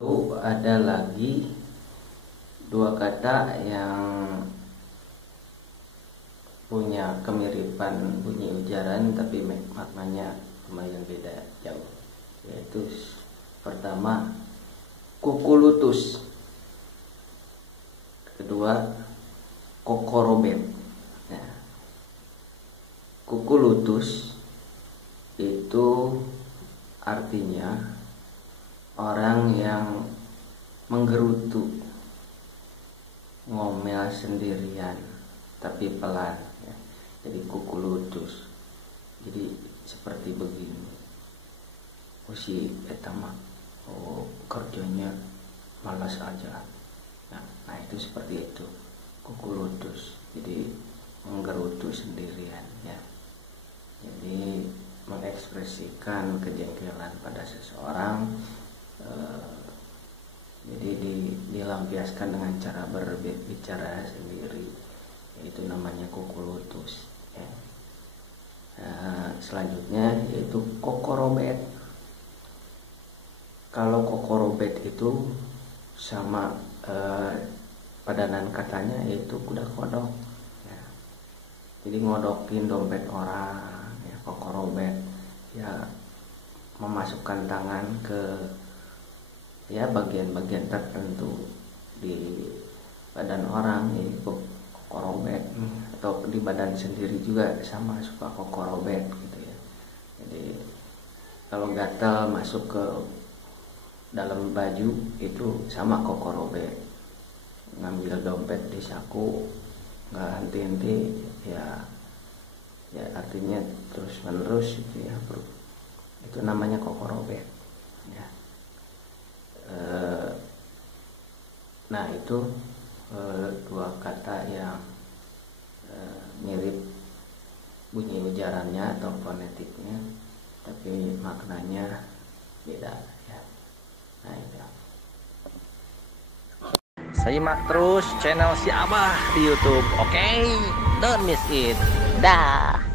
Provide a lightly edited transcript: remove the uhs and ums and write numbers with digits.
Lalu ada lagi dua kata yang punya kemiripan bunyi ujaran tapi maknanya lumayan beda jauh, yaitu pertama kukulutus, kedua kokorobet. Nah, kukulutus itu artinya orang yang menggerutu, ngomel sendirian tapi pelan ya. Jadi kukulutus. Jadi seperti begini. Si etama kerjanya malas aja. Nah itu seperti itu. Kukulutus. Jadi menggerutu sendirian ya. Jadi mengekspresikan kejengkelan pada seseorang. Jadi dilampiaskan dengan cara berbicara sendiri, itu namanya kukulutus ya. Selanjutnya yaitu kokorobet. Kalau kokorobet itu sama padanan katanya yaitu kuda kodok ya. Jadi ngodokin dompet orang ya, kokorobet ya, memasukkan tangan ke ya bagian-bagian tertentu di badan orang, ini kokorobet, atau di badan sendiri juga sama, suka kokorobet gitu ya. Jadi kalau gatal masuk ke dalam baju itu sama kokorobet. Ngambil dompet di saku nggak henti-henti ya artinya terus menerus gitu ya, itu namanya kokorobet ya. Nah itu dua kata yang mirip bunyi ujarannya atau fonetiknya, tapi maknanya beda ya. Nah itu. Simak terus channel si Abah di YouTube, oke? Don't miss it. Dah.